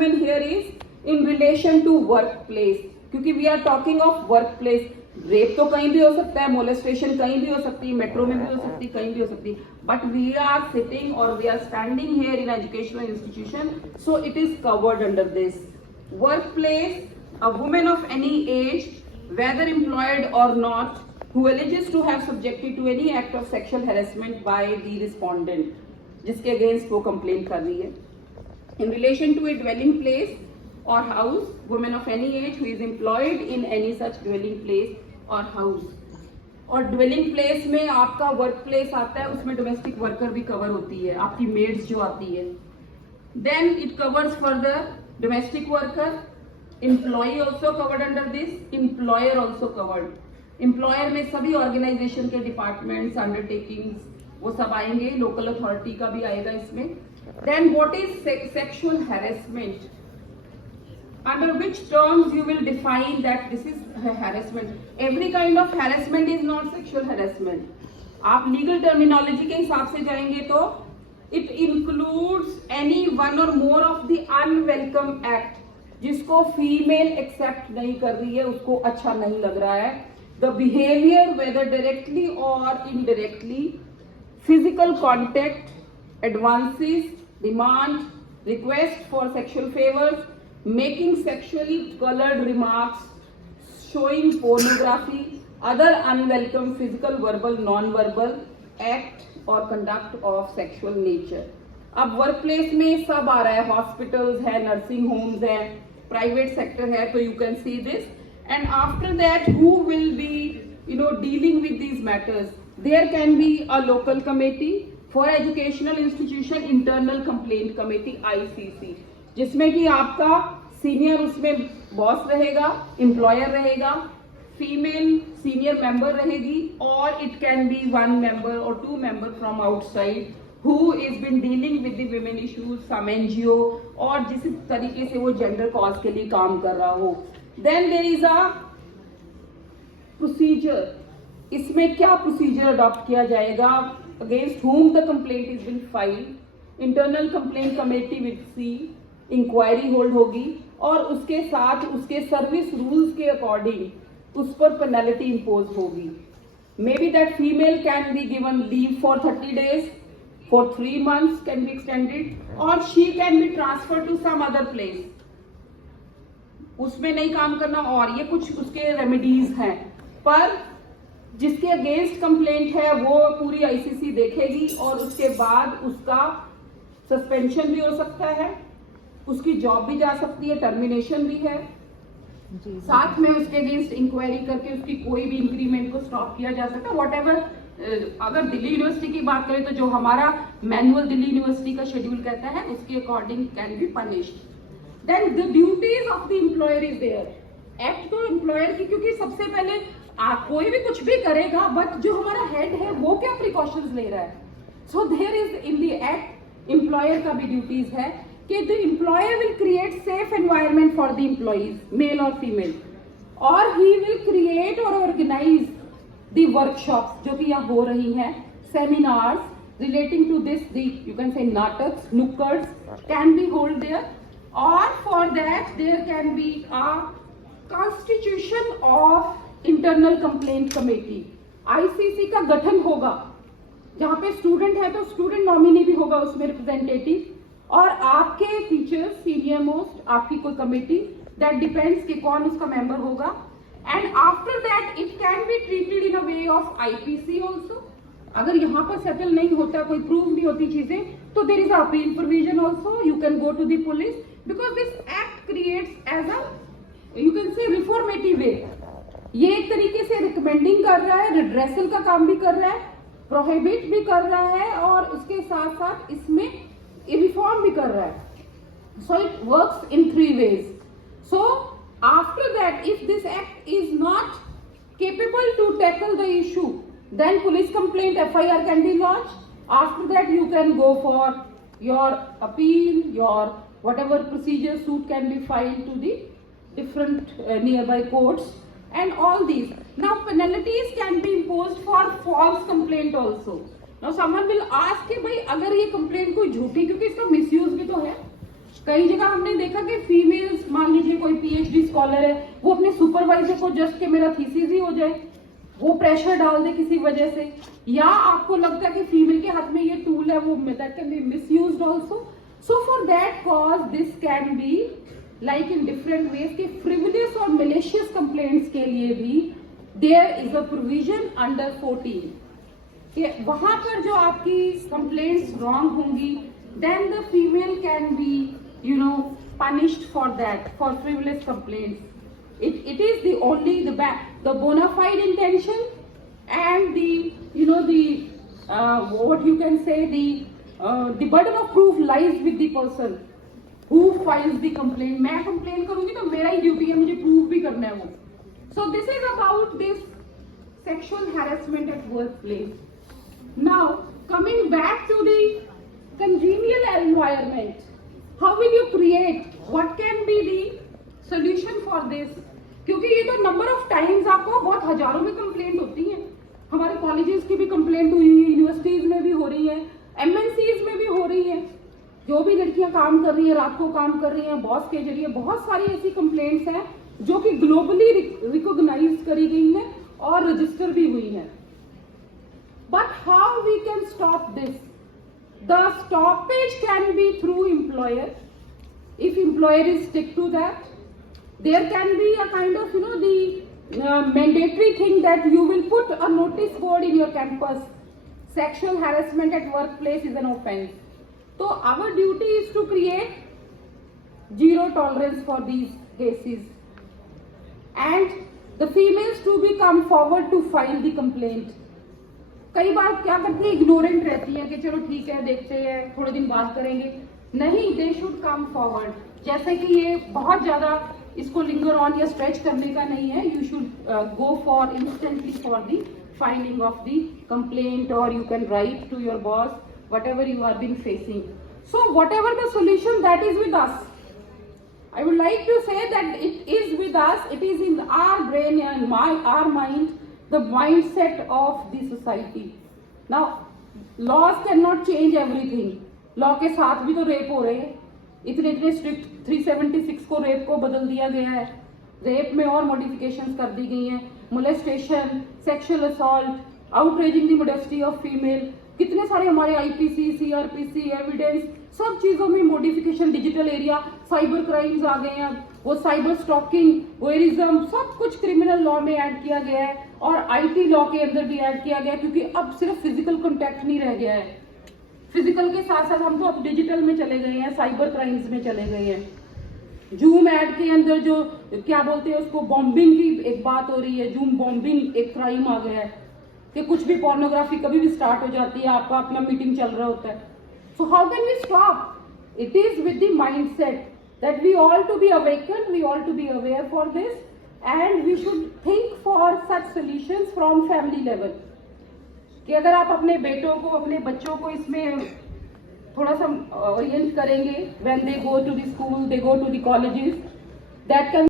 women here is in relation to workplace, क्योंकि we are talking of workplace. Rape तो कहीं भी हो सकता है, मोलेस्टेशन कहीं भी हो सकती है, मेट्रो में भी हो सकती है, कहीं भी हो सकती है, बट वी आर सिटिंग और we are standing here in educational institution, so it is covered under this. Workplace, a woman of any age, whether employed or not, who alleges to have subjected to any act of sexual harassment by the respondent, जिसके against वो complain कर रही है. In relation to a dwelling place or house, women of any age who is employed in any such dwelling place or house. और dwelling place में आपका work place आता है, उसमें domestic worker भी cover होती है, आपकी maids जो आती है. Then it covers further domestic worker, employee also covered under this, employer also covered. Employer में सभी organization के departments, undertakings वो सब आएंगे, local authority का भी आएगा इसमें. Then what is sexual harassment? Under which terms you will define that this is harassment? Every kind of harassment is not sexual harassment. आप legal terminology के हिसाब से जाएंगे तो it includes any one or more of the unwelcome act, जिसको female accept नहीं कर रही है, उसको अच्छा नहीं लग रहा है. The behavior, whether directly or indirectly, physical contact, advances, demand, request for sexual favors, making sexually colored remarks, showing pornography, other unwelcome physical, verbal, non-verbal act or conduct of sexual nature. अब work place में सब आ रहा है, hospitals है, nursing homes है, private sector है, तो you can see this. And after that who will be dealing with these matters? There can be a local committee for educational institution, internal complaint committee ICC, जिसमें कि आपका senior उसमें boss रहेगा, employer रहेगा, female senior member रहेगी, और it can be 1 member or 2 member from outside who is been dealing with the women issues, some NGO, और जिस तरीके से वो जेंडर कॉज के लिए काम कर रहा हो. Then there is a procedure. इसमें क्या प्रोसीजर अडॉप्ट किया जाएगा? Against whom the complaint is been filed, internal complaint committee will see, inquiry hold होगी, और उसके साथ उसके सर्विस रूल्स के अकॉर्डिंग उस पर पेनल्टी इम्पोज होगी. May be that female can be given leave for 30 days, for 3 months can be extended, or she can be transferred to some other place. उसमें नहीं काम करना, और ये कुछ उसके रेमेडीज हैं. पर जिसके अगेंस्ट कंप्लेंट है वो पूरी ICC देखेगी, और उसके बाद उसका सस्पेंशन भी हो सकता है, उसकी जॉब भी जा सकती है, टर्मिनेशन भी है. साथ में उसके अगेंस्ट इंक्वायरी करके उसकी कोई भी इंक्रीमेंट को स्टॉप किया जा सकता है. वॉट अगर दिल्ली यूनिवर्सिटी की बात करें तो जो हमारा मैनुअल दिल्ली यूनिवर्सिटी का शेड्यूल कहता है उसके according can be punished. Then the duties of the employer is there. Act तो एम्प्लॉयर की, क्योंकि सबसे पहले कोई भी कुछ भी करेगा, बट जो हमारा हेड है वो क्या प्रिकॉशंस ले रहा है. So there is in the act employer का भी ड्यूटीज है कि the employer will create safe environment for the employees, male और फीमेल, और ही विल क्रिएट और ऑर्गेनाइज the workshops जो कि यहाँ हो रही हैं, seminars relating to this, the you can say nataks, nukkads can be held there, or for that there can be a constitution of internal complaint committee. ICC का गठन होगा, जहाँ पे स्टूडेंट है तो स्टूडेंट नॉमिनी भी होगा उसमें रिप्रेजेंटेटिव, और आपके टीचर्स सीनियर मोस्ट आपकी कोई कमेटी, दैट डिपेंड्स कि कौन उसका मेंबर होगा. And after that it can be treated in a way of IPC also. अगर यहाँ पर सेटल नहीं होता, कोई प्रूव नहीं होती चीजें, तो there is a appeal provision also. You can go to the police because this act creates as a you can say reformative way. ये एक तरीके से रिकमेंडिंग कर रहा है, रिड्रेसल का काम भी कर रहा है, प्रोहिबिट भी कर रहा है, और उसके साथ साथ इसमें रिफॉर्म भी कर रहा है. So it works in 3 ways. So after that, if this act is not capable to tackle the issue, then police complaint FIR can be launched. After that, you can go for your appeal, your whatever procedure suit can be filed to the different nearby courts and all these. Now penalties can be imposed for false complaint also. Now someone will ask कि भाई अगर ये complaint कोई झूठी, क्योंकि इसका misuse भी तो है, कई जगह हमने देखा कि फीमेल्स, मान लीजिए कोई पीएचडी स्कॉलर है, वो अपने सुपरवाइजर को जस्ट के मेरा थीसिस ही हो जाए, वो प्रेशर डाल दे किसी वजह से, या आपको लगता है कि फीमेल के हाथ में ये टूल है, वो that can be misused also. So for that cause this can be like in different ways के फ्रिवलियस और मेलिशियस कंप्लेंट्स के लिए भी there is a provision under 14 कि वहां पर जो आपकी कंप्लेंट्स रॉन्ग होंगी, then the female can be punished for that, for frivolous complaints. It is the only the bona fide intention and the what you can say the burden of proof lies with the person who files the complaint. मैं complain करूंगी तो मेरा ही duty है, मुझे prove भी करना है वो. So this is about this sexual harassment at workplace. Now coming back to the congenial environment, how will you create, what can be the solution for this? क्योंकि ये तो नंबर ऑफ टाइम्स आपको बहुत हजारों में कंप्लेंट होती है. हमारे कॉलेजेस की भी कंप्लेंट हुई है, यूनिवर्सिटीज में भी हो रही है, एमएनसीज में भी हो रही है. जो भी लड़कियां काम कर रही है, रात को काम कर रही हैं, बॉस के जरिए, बहुत सारी ऐसी कंप्लेंट्स हैं जो कि ग्लोबली रिकॉग्नाइज करी गई हैं और रजिस्टर भी हुई हैं. But how we can stop this? The stoppage can be through employer. If employer is stick to that, there can be a kind of the mandatory thing that you will put a notice board in your campus. Sexual harassment at workplace is an offense. So our duty is to create zero tolerance for these cases, and the females to be come forward to file the complaint. कई बार क्या करती है, ignorant रहती है कि चलो ठीक है, देखते हैं, थोड़े दिन बात करेंगे. नहीं, दे शुड कम फॉरवर्ड. जैसे कि ये बहुत ज्यादा इसको लिंगर ऑन या स्ट्रेच करने का नहीं है. You should go for instantly for the filing of the complaint, और you can write to your boss whatever you are been facing. So whatever the solution that is with us, I would like to say that it is with us, it is in our brain and our mind, the mindset of the society. Now, laws cannot change everything. Law के साथ भी तो rape हो रहे हैं. इतने strict 376 को rape को बदल दिया गया है. रेप में और मॉडिफिकेशंस कर दी गई हैं. Molestation, sexual assault, outraging the modesty of female, कितने सारे हमारे आईपीसी, सीआरपीसी, एविडेंस, सब चीजों में modification. Digital area, cyber crimes आ गए हैं, वो साइबर स्टॉकिंग, वोयरिज्म, सब कुछ क्रिमिनल लॉ में ऐड किया गया है, और आईटी लॉ के अंदर भी ऐड किया गया है, क्योंकि अब सिर्फ फिजिकल कॉन्टैक्ट नहीं रह गया है. फिजिकल के साथ साथ हम तो अब डिजिटल में चले गए हैं, साइबर क्राइम्स में चले गए हैं. जूम ऐड के अंदर जो क्या बोलते हैं उसको, बॉम्बिंग की एक बात हो रही है. जूम बॉम्बिंग एक क्राइम आ गया है कि कुछ भी पोर्नोग्राफी कभी भी स्टार्ट हो जाती है, आपका अपना मीटिंग चल रहा होता है. So how can we stop? It is with the mindset that we all to be awakened, we all to be aware for this, and we should think for such solutions from family level. कि अगर आप अपने बेटों को, अपने बच्चों को इसमें थोड़ा सा ओरिएंट करेंगे, when they go to the school, they go to the colleges, that can